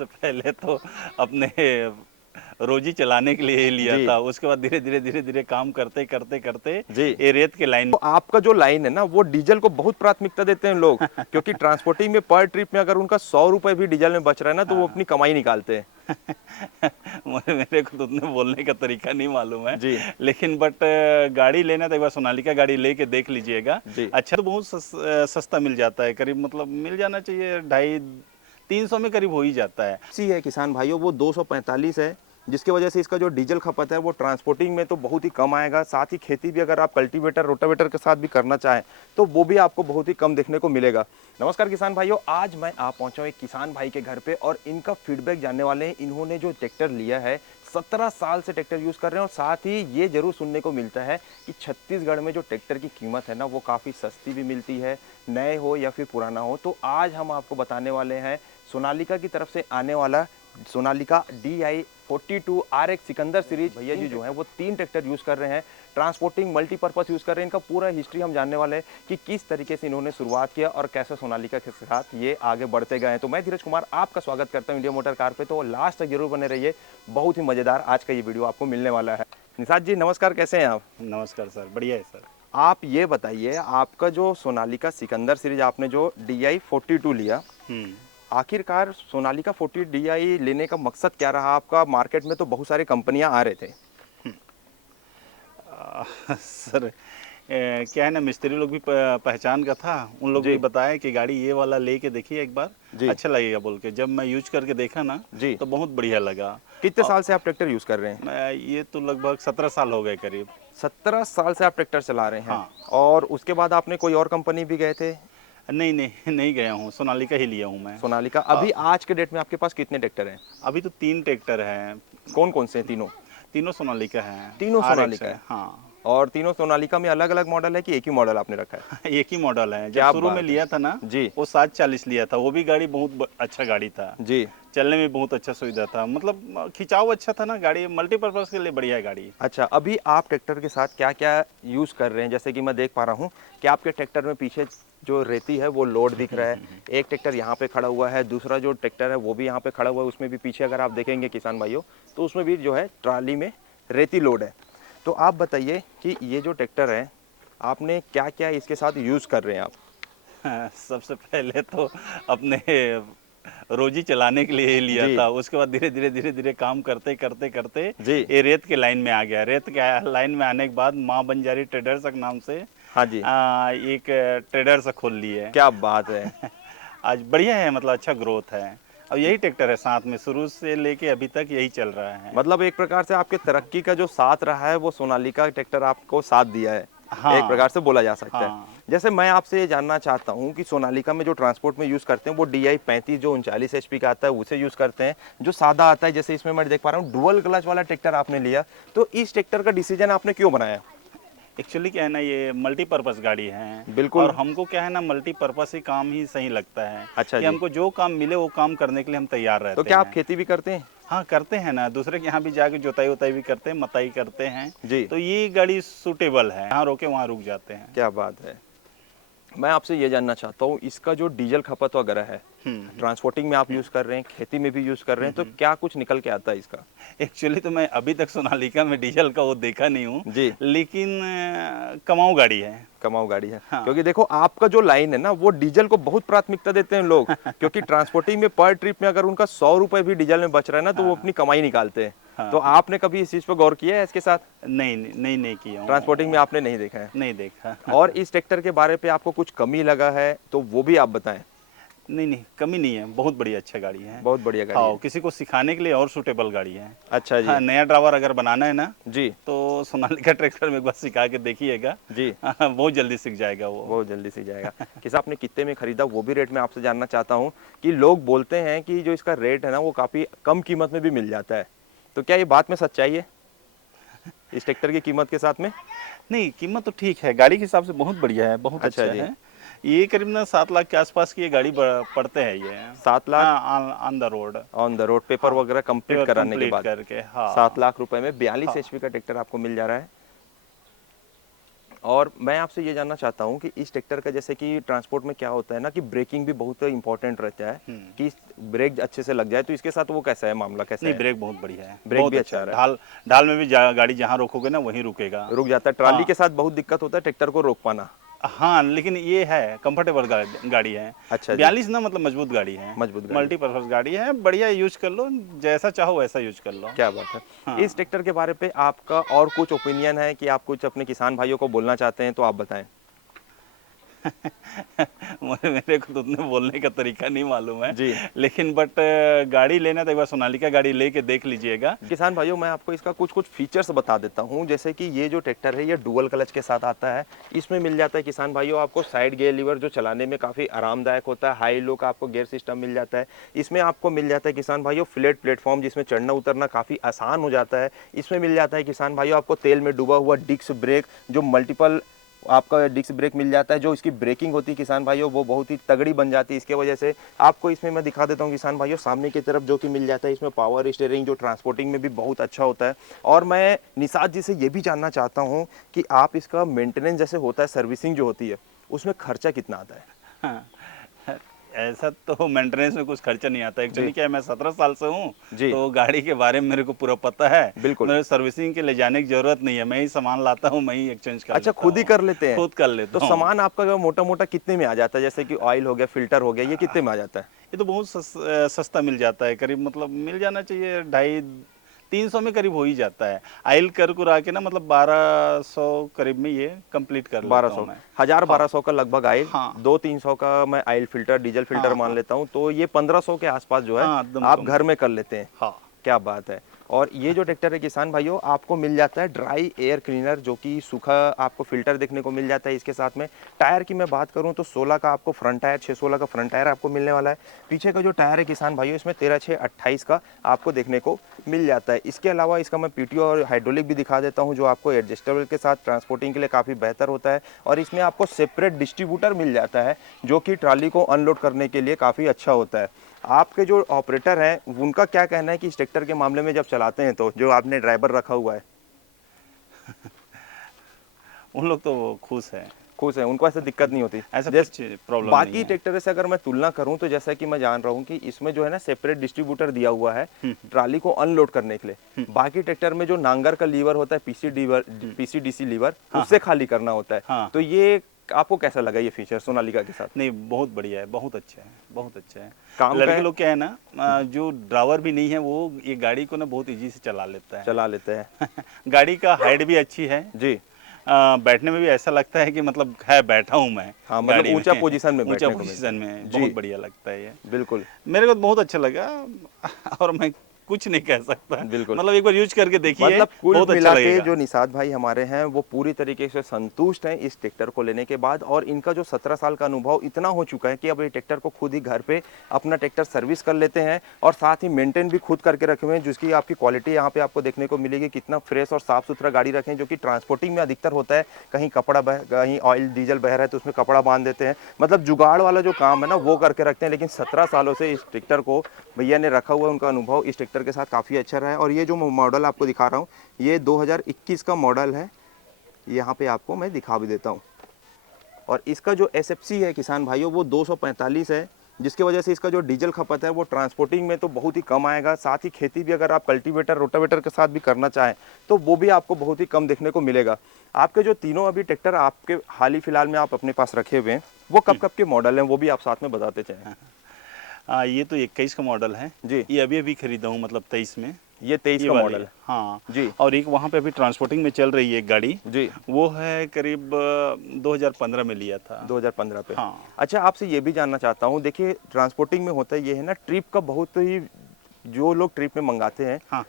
सबसे पहले तो अपने रोजी चलाने के लिए ही लिया जी था। उसके बाद धीरे धीरे काम करते करते करते जी। ये रेत के लाइन तो आपका जो लाइन है ना, वो डीजल को बहुत प्राथमिकता देते हैं लोग, क्योंकि ट्रांसपोर्टिंग में पर ट्रिप में अगर उनका 100 रुपए भी डीजल में बच रहा है ना, तो वो हाँ। अपनी कमाई निकालते हैं। मेरे को तो उतने बोलने का तरीका नहीं मालूम है, जी लेकिन बट गाड़ी लेना तो एक बार सोनालिका गाड़ी लेके देख लीजिएगा। जी। अच्छा तो बहुत सस्ता मिल जाता है, करीब मतलब मिल जाना चाहिए 250-300 में करीब हो ही जाता है। सी है किसान भाइयों, वो 245 है, जिसकी वजह से इसका जो डीजल खपत है वो ट्रांसपोर्टिंग में तो बहुत ही कम आएगा। साथ ही खेती भी अगर आप कल्टीवेटर रोटावेटर के साथ भी करना चाहें तो वो भी आपको बहुत ही कम देखने को मिलेगा। नमस्कार किसान भाइयों, आज मैं आ पहुंचा हूं एक किसान भाई के घर पे और इनका फीडबैक जानने वाले हैं। इन्होंने जो ट्रैक्टर लिया है, 17 साल से ट्रैक्टर यूज़ कर रहे हैं, और साथ ही ये जरूर सुनने को मिलता है कि छत्तीसगढ़ में जो ट्रैक्टर की कीमत है ना, वो काफ़ी सस्ती भी मिलती है, नए हो या फिर पुराना हो। तो आज हम आपको बताने वाले हैं सोनालिका की तरफ से आने वाला Sonalika DI42 RX Sikandar series. भैया जी जो है वो 3 ट्रैक्टर यूज़ कर रहे हैं, ट्रांसपोर्टिंग मल्टीपर्पज़ यूज़ कर रहे हैं। इनका पूरा हिस्ट्री हम जानने वाले हैं कि किस तरीके से इन्होंने शुरुआत किया और कैसे सोनालिका के साथ ये आगे बढ़ते गए हैं। तो मैं धीरज कुमार आपका स्वागत करता हूं इंडिया मोटर कार पे, तो लास्ट तक जरूर बने रहिए, बहुत ही मज़ेदार आज का ये वीडियो आपको मिलने वाला है। निषाद जी नमस्कार, कैसे हैं आप? नमस्कार सर, बढ़िया है सर। आप ये बताइए, आपका जो सोनालिका सिकंदर सीरीज आपने जो DI42 लिया, हम्म। आखिरकार सोनालिका 40 DI लेने का मकसद क्या रहा आपका? मार्केट में तो बहुत सारी कंपनियां आ रहे थे। सर क्या है ना, मिस्त्री लोग भी पहचान का था, उन लोग भी जी बताया कि गाड़ी ये वाला लेके देखिए एक बार, जी अच्छा लगेगा बोल के। जब मैं यूज करके देखा ना जी। तो बहुत बढ़िया लगा। कितने और साल से आप ट्रैक्टर यूज़ कर रहे हैं? मैं ये तो लगभग 17 साल हो गए करीब। 17 साल से आप ट्रैक्टर चला रहे हैं, हाँ। और उसके बाद आपने कोई और कंपनी भी गए थे? नहीं नहीं नहीं गया हूँ, सोनालिका ही लिया हूँ मैं। सोनालिका। अभी आज के डेट में आपके पास कितने ट्रैक्टर हैं? अभी तो 3 ट्रैक्टर हैं। कौन कौन से हैं तीनों? तीनों सोनालिका हैं। तीनों RX सोनालिका है, है? हाँ। और तीनों सोनालिका में अलग अलग मॉडल है कि एक ही मॉडल आपने रखा है? एक ही मॉडल है। जब क्या शुरू में बात है। लिया था ना, जी वो 740 लिया था, वो भी गाड़ी बहुत अच्छा गाड़ी था, जी। चलने में बहुत अच्छा सुविधा था, मतलब खिंचाव अच्छा था ना, गाड़ी मल्टीपर्पज़ के लिए बढ़िया है गाड़ी। अच्छा, अभी आप ट्रैक्टर के साथ क्या क्या यूज़ कर रहे हैं? जैसे कि मैं देख पा रहा हूँ कि आपके ट्रैक्टर में पीछे जो रेती है वो लोड दिख रहा है। एक ट्रैक्टर यहाँ पे खड़ा हुआ है, दूसरा जो ट्रैक्टर है वो भी यहाँ पे खड़ा हुआ है। उसमें भी पीछे अगर आप देखेंगे किसान भाइयों, तो उसमें भी जो है ट्राली में रेती लोड है। तो आप बताइए कि ये जो ट्रैक्टर है, आपने क्या क्या इसके साथ यूज़ कर रहे हैं आप? सबसे पहले तो अपने रोजी चलाने के लिए ही लिया जी था। उसके बाद धीरे धीरे काम करते करते करते जी। ये रेत के लाइन में आ गया। रेत के लाइन में आने के बाद माँ बंजारी ट्रेडर्स के नाम से हाँ जी। एक ट्रेडर्स खोल ली है। क्या बात है। आज बढ़िया है, मतलब अच्छा ग्रोथ है। अब यही ट्रैक्टर है साथ में, शुरू से लेके अभी तक यही चल रहा है। मतलब एक प्रकार से आपके तरक्की का जो साथ रहा है वो सोनालिका ट्रैक्टर आपको साथ दिया है, एक प्रकार हाँ से बोला जा सकता है। हाँ। जैसे मैं आपसे ये जानना चाहता हूँ कि सोनालिका में जो ट्रांसपोर्ट में यूज़ करते हैं वो DI35 जो 39 HP का आता है उसे यूज़ करते हैं, जो सादा आता है, जैसे इसमें मैं देख पा रहा हूँ डुअल क्लच वाला ट्रैक्टर आपने लिया, तो इस ट्रैक्टर का डिसीजन आपने क्यों बनाया? एक्चुअली क्या है ना, ये मल्टीपर्पज़ गाड़ी है, और बिल्कुल। हमको क्या है ना, मल्टीपर्पज़ ही काम ही सही लगता है अच्छा कि जी। हमको जो काम मिले वो काम करने के लिए हम तैयार तो रहते क्या आप हैं। खेती भी करते हैं? हाँ करते हैं ना, दूसरे के यहाँ भी जाके जोताई वोताई भी करते हैं, मताई करते हैं। जी। तो ये गाड़ी सूटेबल है, यहाँ रोके वहाँ रुक जाते हैं। क्या बात है। मैं आपसे ये जानना चाहता हूँ, इसका जो डीजल खपत वगैरह है, हम्म। ट्रांसपोर्टिंग में आप यूज़ कर रहे हैं, खेती में भी यूज़ कर रहे हैं, तो क्या कुछ निकल के आता है इसका? एक्चुअली तो मैं अभी तक सोनालिका में डीजल का वो देखा नहीं हूँ, जी। लेकिन कमाऊ गाड़ी है। कमाऊ गाड़ी है, हाँ। क्योंकि देखो आपका जो लाइन है ना, वो डीजल को बहुत प्राथमिकता देते हैं लोग, क्योंकि ट्रांसपोर्टिंग में पर ट्रिप में अगर उनका 100 रुपए भी डीजल में बच रहा है ना, तो वो हाँ अपनी कमाई निकालते हैं। हाँ तो हाँ। आपने कभी इस चीज़ पर गौर किया है इसके साथ? नहीं किया ट्रांसपोर्टिंग हूँ। में आपने नहीं देखा है? नहीं देखा। और इस ट्रैक्टर के बारे पे आपको कुछ कमी लगा है तो वो भी आप बताएं। नहीं कमी नहीं है, बहुत बढ़िया अच्छा गाड़ी है। बहुत बढ़िया गाड़ी हाँ, है। किसी को सिखाने के लिए और सूटेबल गाड़ी है। अच्छा जी। हाँ, नया ड्राइवर अगर बनाना है ना, जी तो सोनालिका ट्रैक्टर में एक बार सिखा के देखिएगा। जी। बहुत जल्दी सीख जाएगा वो। बहुत जल्दी सीख जाएगा। किस आपने कितने में खरीदा वो भी रेट में आपसे जानना चाहता हूँ, कि लोग बोलते हैं कि जो इसका रेट है ना वो काफ़ी कम कीमत में भी मिल जाता है, तो क्या ये बात में सच्चाई है इस ट्रैक्टर की कीमत के साथ में? नहीं, कीमत तो ठीक है, गाड़ी के हिसाब से बहुत बढ़िया है, बहुत अच्छा अच्छा जी। है। ये करीब ना 7 लाख के आसपास की ये गाड़ी पड़ते हैं ये। 7 लाख हाँ, on the road. On the road, paper हाँ, वगैरह कंप्लीट पेपर कराने के कंप्लीट बाद करके। 7 हाँ लाख रुपए में 42 हाँ। HP का ट्रैक्टर आपको मिल जा रहा है। और मैं आपसे ये जानना चाहता हूँ कि इस ट्रैक्टर का जैसे कि ट्रांसपोर्ट में क्या होता है ना कि ब्रेकिंग भी बहुत इंपॉर्टेंट रहता है कि ब्रेक अच्छे से लग जाए, तो इसके साथ वो कैसा है, मामला कैसा नहीं, है? ब्रेक बहुत बढ़िया है, ब्रेक बहुत भी अच्छा अच्छा है। रहा ढाल ढाल में भी गाड़ी जहाँ रोकोगे ना वहीं रुकेगा। रुक जाता है। ट्राली हाँ के साथ बहुत दिक्कत होता है ट्रैक्टर को रोक पाना। हाँ, लेकिन ये है कंफर्टेबल गाड़ी है। अच्छा जी, 42 ना मतलब मजबूत गाड़ी है, मजबूत गाड़ी। मल्टीपर्पज गाड़ी है, बढ़िया यूज कर लो, जैसा चाहो वैसा यूज कर लो। क्या बात है। हाँ। इस ट्रैक्टर के बारे पे आपका और कुछ ओपिनियन है कि आप कुछ अपने किसान भाइयों को बोलना चाहते हैं तो आप बताएं। मेरे को तो उतने बोलने का तरीका नहीं मालूम है जी। लेकिन बट गाड़ी लेना तो एक बार सोनालिका गाड़ी लेके देख लीजिएगा। किसान भाइयों, मैं आपको इसका कुछ कुछ फीचर्स बता देता हूं। जैसे कि ये जो ट्रैक्टर है ये डुअल क्लच के साथ आता है। इसमें मिल जाता है किसान भाइयों आपको साइड गियर लीवर, जो चलाने में काफ़ी आरामदायक होता है। हाई लो का आपको गियर सिस्टम मिल जाता है। इसमें आपको मिल जाता है किसान भाइयों फ्लैट प्लेटफॉर्म, जिसमें चढ़ना उतरना काफ़ी आसान हो जाता है। इसमें मिल जाता है किसान भाइयों आपको तेल में डूबा हुआ डिस्क ब्रेक, जो मल्टीपल आपका डिस्क ब्रेक मिल जाता है। जो इसकी ब्रेकिंग होती है किसान भाइयों वो बहुत ही तगड़ी बन जाती है। इसके वजह से आपको इसमें मैं दिखा देता हूं किसान भाइयों, सामने की तरफ जो कि मिल जाता है इसमें पावर स्टीयरिंग, जो ट्रांसपोर्टिंग में भी बहुत अच्छा होता है। और मैं निषाद जी से ये भी जानना चाहता हूं कि आप इसका मेंटेनेंस जैसे होता है, सर्विसिंग जो होती है, उसमें खर्चा कितना आता है? हाँ, ऐसा तो मेंटेनेंस में कुछ खर्चा नहीं आता। एक्चुअली जी क्या है, मैं 17 साल से हूँ जी, तो गाड़ी के बारे में मेरे को पूरा पता है। बिल्कुल। मेरे सर्विसिंग के ले जाने की जरूरत नहीं है, मैं ही सामान लाता हूँ, मैं ही एक्सचेंज कर अच्छा, लेता खुद ही हूँ। कर लेते हैं? खुद कर तो लेता हूँ। सामान आपका मोटा मोटा कितने में आ जाता है? जैसे कि ऑयल हो गया, फिल्टर हो गया, ये कितने में आ जाता है? ये तो बहुत सस्ता मिल जाता है, करीब मतलब मिल जाना चाहिए 250-300 में करीब हो ही जाता है। आयल कर कुरा के ना मतलब 1200 करीब में ये कंप्लीट कर लेता हूँ 1200, मैं। 1000-1200 का लगभग आयल, हाँ 200-300 का मैं आयल फिल्टर, डीजल फिल्टर हाँ मान हाँ लेता हूँ, तो ये 1500 के आसपास जो है हाँ, एकदम आप कम। घर में कर लेते हैं। हाँ क्या बात है। और ये जो ट्रैक्टर है किसान भाइयों आपको मिल जाता है ड्राई एयर क्लीनर, जो कि सूखा आपको फिल्टर देखने को मिल जाता है। इसके साथ में टायर की मैं बात करूं तो 16 का आपको फ्रंट टायर, 616 का फ्रंट टायर आपको मिलने वाला है। पीछे का जो टायर है किसान भाइयों इसमें 13/6/28 का आपको देखने को मिल जाता है। इसके अलावा इसका मैं पीटीओ और हाइड्रोलिक भी दिखा देता हूँ, जो आपको एडजस्टेबल के साथ ट्रांसपोर्टिंग के लिए काफ़ी बेहतर होता है। और इसमें आपको सेपरेट डिस्ट्रीब्यूटर मिल जाता है, जो कि ट्राली को अनलोड करने के लिए काफ़ी अच्छा होता है। आपके जो ऑपरेटर हैं उनका क्या कहना है कि इस ट्रैक्टर के मामले में जब चलाते हैं, तो जो आपने ड्राइवर रखा हुआ है, उन लोग तो खुश हैं, खुश है, उनको ऐसे दिक्कत नहीं होती? ऐसा कुछ जैसे प्रॉब्लम नहीं बाकी है। ट्रैक्टर से अगर मैं तुलना करूं तो जैसा कि मैं जान रहा हूं कि इसमें जो है ना सेपरेट डिस्ट्रीब्यूटर दिया हुआ है ट्राली को अनलोड करने के लिए। बाकी ट्रैक्टर में जो नांगर का लीवर होता है, पीसीडीसी लीवर, उससे खाली करना होता है। हाँ तो ये आपको कैसा लगा ये फीचर सोनालिका के साथ? नहीं, बहुत बढ़िया है, बहुत अच्छा है, बहुत अच्छा है। काम का लड़के है? लोग क्या है ना, जो ड्राइवर भी नहीं है वो ये गाड़ी को ना बहुत इजी से चला लेता है। चला लेते हैं। गाड़ी का हाइट भी अच्छी है। जी बैठने में भी ऐसा लगता है कि मतलब है बैठा हूँ मैं हाँ, मतलब गाड़ी ऊंचा में। पोजीशन में ऊंचा बैठने को मिलता पोजीशन है। में जी बहुत बढ़िया लगता है ये। बिल्कुल मेरे को तो बहुत अच्छा लगा और मैं कुछ नहीं कह सकता। बिल्कुल। मतलब एक बार यूज करके देखिए, मतलब कुल बहुत अच्छा मिला के लगेगा। जो निषाद भाई हमारे हैं वो पूरी तरीके से संतुष्ट हैं इस ट्रैक्टर को लेने के बाद। और इनका जो 17 साल का अनुभव इतना हो चुका है कि अब ये ट्रैक्टर को खुद ही घर पे अपना ट्रैक्टर सर्विस कर लेते हैं और साथ ही मेंटेन भी खुद करके रखे हुए हैं, जिसकी आपकी क्वालिटी यहाँ पे आपको देखने को मिलेगी। कितना फ्रेश और साफ सुथरा गाड़ी रखें, जो कि ट्रांसपोर्टिंग में अधिकतर होता है, कहीं कपड़ा बह, कहीं ऑयल डीजल बह रहा है तो उसमें कपड़ा बांध देते हैं। मतलब जुगाड़ वाला जो काम है ना वो करके रखते हैं। लेकिन 17 सालों से इस ट्रैक्टर को भैया ने रखा हुआ है, उनका अनुभव इस ट्रैक्टर के साथ काफ़ी अच्छा रहा है। और ये जो मॉडल आपको दिखा रहा हूँ ये 2021 का मॉडल है, यहाँ पे आपको मैं दिखा भी देता हूँ। और इसका जो एसएफसी है किसान भाइयों वो 245 है, जिसकी वजह से इसका जो डीजल खपत है वो ट्रांसपोर्टिंग में तो बहुत ही कम आएगा। साथ ही खेती भी अगर आप कल्टीवेटर रोटावेटर के साथ भी करना चाहें तो वो भी आपको बहुत ही कम देखने को मिलेगा। आपके जो तीनों अभी ट्रैक्टर आपके हाल ही फिलहाल में आप अपने पास रखे हुए हैं वो कब कब के मॉडल हैं, वो भी आप साथ में बताते चाहें? ये तो 21 का मॉडल है जी, ये अभी अभी खरीदा हूँ, मतलब 23 में। ये 23 ये का वाली मॉडल है है। हाँ। जी और एक वहाँ पे अभी ट्रांसपोर्टिंग में चल रही है एक गाड़ी, जी, वो है करीब 2015 में लिया था। 2015 पे। हाँ अच्छा, आपसे ये भी जानना चाहता हूँ, देखिए ट्रांसपोर्टिंग में होता है ये है ना, ट्रिप का बहुत ही, जो लोग ट्रिप में मंगाते हैं हाँ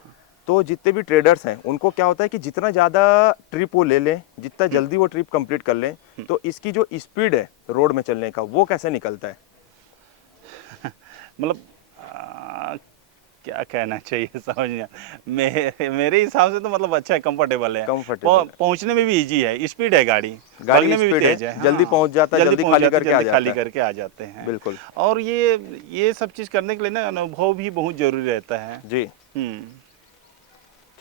तो जितने भी ट्रेडर्स हैं उनको क्या होता है कि जितना ज़्यादा ट्रिप वो ले लें, जितना जल्दी वो ट्रिप कंप्लीट कर लें, तो इसकी जो स्पीड है रोड में चलने का वो कैसे निकलता है? मतलब क्या कहना चाहिए समझ नहीं मेरे हिसाब से तो मतलब अच्छा है, कंफर्टेबल है, कंफर्टेबल पहुंचने में भी इजी है, स्पीड है, गाड़ी गाड़ी भागने में भी स्पीड तेज है, है, जल्दी हाँ। पहुंच जाता है, जल्दी खाली करके आ जल्दी जाता खाली है। करके आ जाते हैं। बिल्कुल और ये सब चीज़ करने के लिए ना अनुभव भी बहुत जरूरी रहता है। जी, हम्म।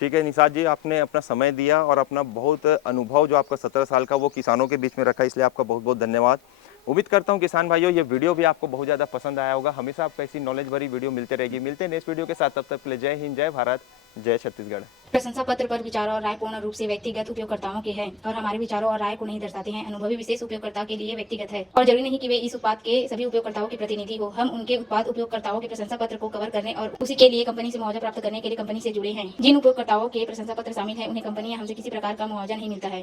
ठीक है निषाद जी, आपने अपना समय दिया और अपना बहुत अनुभव जो आपका 17 साल का वो किसानों के बीच में रखा, इसलिए आपका बहुत बहुत धन्यवाद। उम्मीद करता हूँ किसान भाइयों ये वीडियो भी आपको बहुत ज़्यादा पसंद आया होगा। हमेशा आपको ऐसी नॉलेज भरी वीडियो मिलते रहेगी। मिलते हैं नेक्स्ट वीडियो के साथ, तब तक के लिए जय हिंद, जय भारत, जय छत्तीसगढ़। प्रशंसा पत्र पर विचारों और राय पूर्ण रूप से व्यक्तिगत उपयोगकर्ताओं के हैं और हमारे विचारों और राय को नहीं दर्शाते हैं। अनुभवी विशेष उपयोगकर्ता के लिए व्यक्तिगत है और जरूरी नहीं कि वे इस उत्पाद के सभी उपयोगकर्ताओं के प्रतिनिधि हो। हम उनके उत्पाद उपयोगकर्ताओं के प्रशंसा पत्र को कवर करने और उसी के लिए कंपनी से मुआवजा प्राप्त करने के लिए कंपनी से जुड़े हैं। जिन उपयोगकर्ताओं के प्रशंसा पत्र शामिल है उन्हें कंपनी या हमसे किसी प्रकार का मुआवजा नहीं मिलता है।